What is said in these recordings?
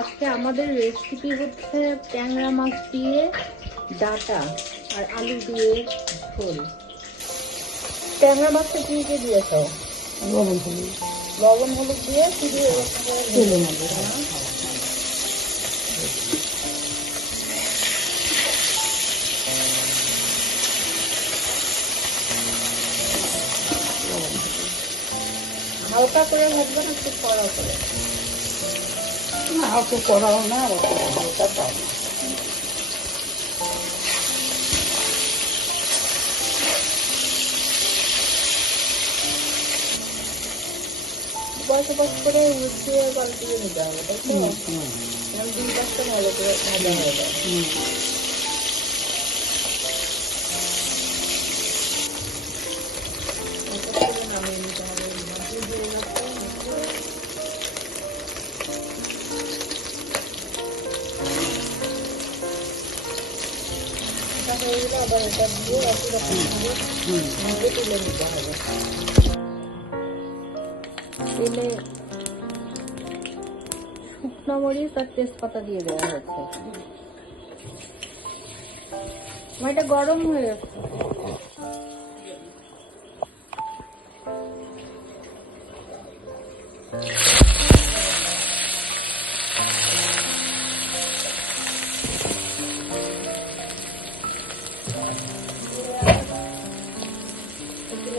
আজকে আমাদের রেসিপি হচ্ছে ট্যাংরা মাছ দিয়ে ডাটা আর আলু দিয়ে ঝোল। ট্যাংরা মাছটা কি দিয়ে দিয়েছ? লবণ হলুদ দিয়ে শুধু ঝোলে নেবে না? হালকা করে ভাজবে না একটু কড়া করে? না অত করাও না অত হালকা পাও না। বস করে উঠিয়ে পাল্টিয়ে নিতে হবে, তাই তো? দুই পাশটা ভালো করে ভাজা হয়ে যায়। নামিয়ে নিতে হবে। আবার এটা দিয়ে একই রকম ভাবে তুলে নিতে হবে। তেলে শুকনো মরিচ আর তেজপাতা দিয়ে দেওয়া হয়েছে। এটা গরম হয়ে যাচ্ছে।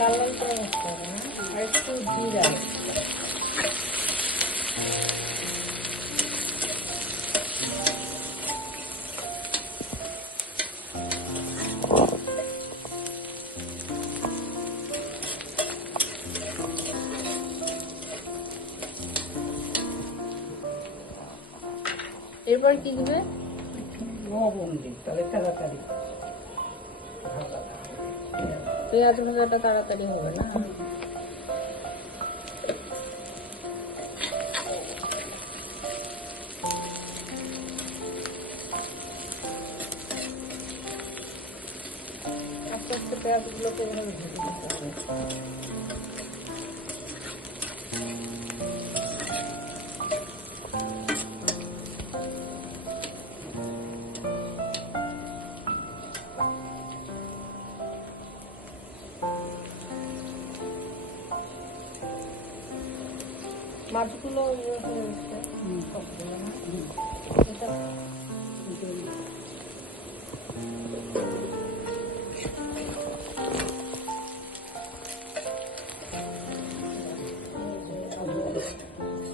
লাল লাল করে রাখতে হবে না, আর একটু জিরা। এরপর কি দিবে? লবণ দিই, তাহলে তাড়াতাড়ি পেঁয়াজ ভাজাটা তাড়াতাড়ি হবে না? আস্তে আস্তে পেঁয়াজগুলোকে এভাবে ভেজে নিতে হবে। মাছগুলো হয়ে গেছে সবগুলো না? এটা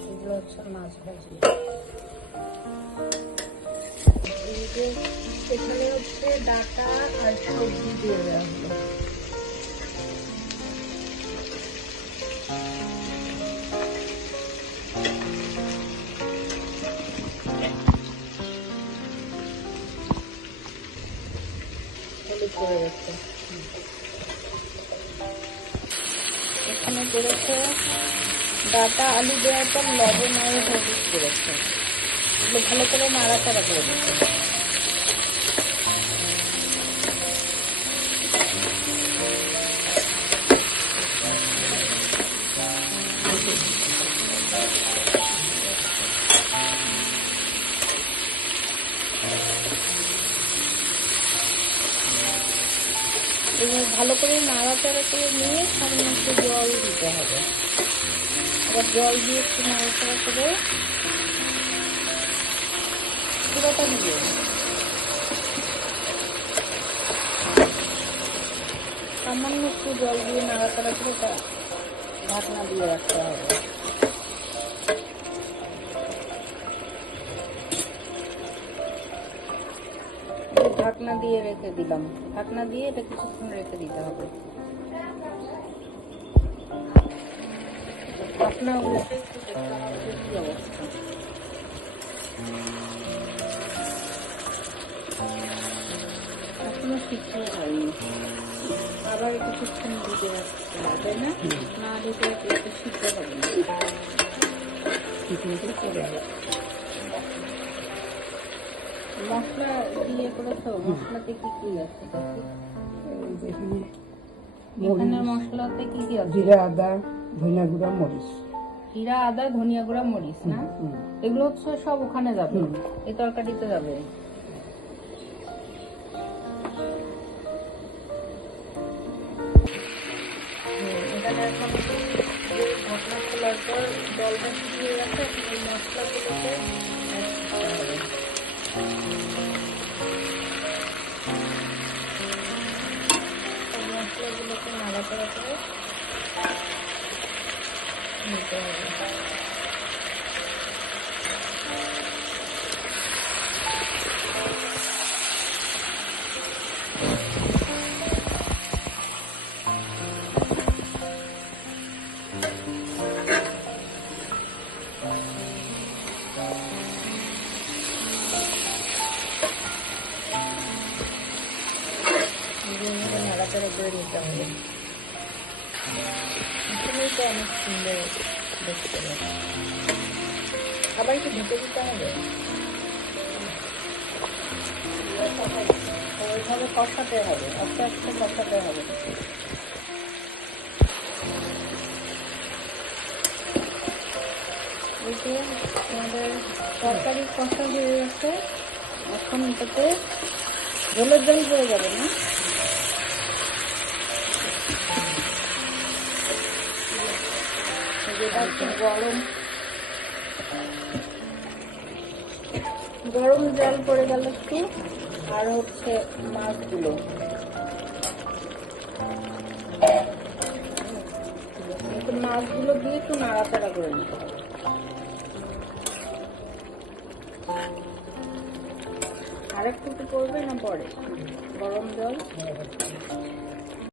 এগুলো হচ্ছে মাছ ভাজি। এখানে হচ্ছে ডাটা আর সবজি দিয়ে দেওয়া হলো। করে রেখে এখানে করেছে ডাটা আলু দেওয়ার পর লবণ আর হলুদ করেছে। এগুলো ভালো করে নাড়াচাড়া করে দিচ্ছে। এবার ভালো করে নাড়াচাড়া করে নিয়ে সামনে একটু জল দিতে হবে। আবার জল দিয়ে একটু নাড়াচাড়া করে পুরোটা দিয়ে সামান্য একটু জল দিয়ে নাড়াচাড়া করে ঢাকনা দিয়ে রাখতে হবে। ঢাকনা দিয়ে রেখে দিলাম। ঢাকনা দিয়ে এটা কিছুক্ষণ রেখে দিতে হবে। ঢাকনা উল্টে একটু দেখতে হবে কি অবস্থা। এখনো সিদ্ধ হয়নি, আবার কিছুক্ষণ দিতে হবে না? না দিতে একটু সিদ্ধ হবে না। মশলা দিয়ে করেছো? মশলাতে কি কি আছে? এখানে মশলাতে কি কি আছে? জিরা, আদা, ধনিয়া গুঁড়া, মরিচ। জিরা, আদা, ধনিয়া গুঁড়া, মরিচ না, হুম। এগুলো হচ্ছে সব ওখানে যাবে, হুম। এই তরকারিতে যাবে। এখানে এখন যে ঢাকনা খোলার পর জলটা শুকিয়ে গেছে, এখন এই মশলাগুলোকে add করতে হবে। সব মশলাগুলোকে নাড়াচাড়া করে নিতে হবে। এগুলো নাড়াচাড়া করে নিতে হবে। এখানেই তো অনেক সুন্দর দেখতে হবে। আবার একটু ঢেকে দিতে হবে। ওইভাবে কষাতে হবে, আস্তে আস্তে কষাতে হবে। এই যে আমাদের তরকারি কষা হয়ে গেছে, এখন এটাতে ঝোলের জল পড়ে যাবে না? যেটা হচ্ছে গরম জল পড়ে গেল একটু, আর হচ্ছে মাছগুলো মাছগুলো দিয়ে একটু নাড়াচাড়া করে নিতে হবে। আর একটু পড়বে না পরে গরম জল?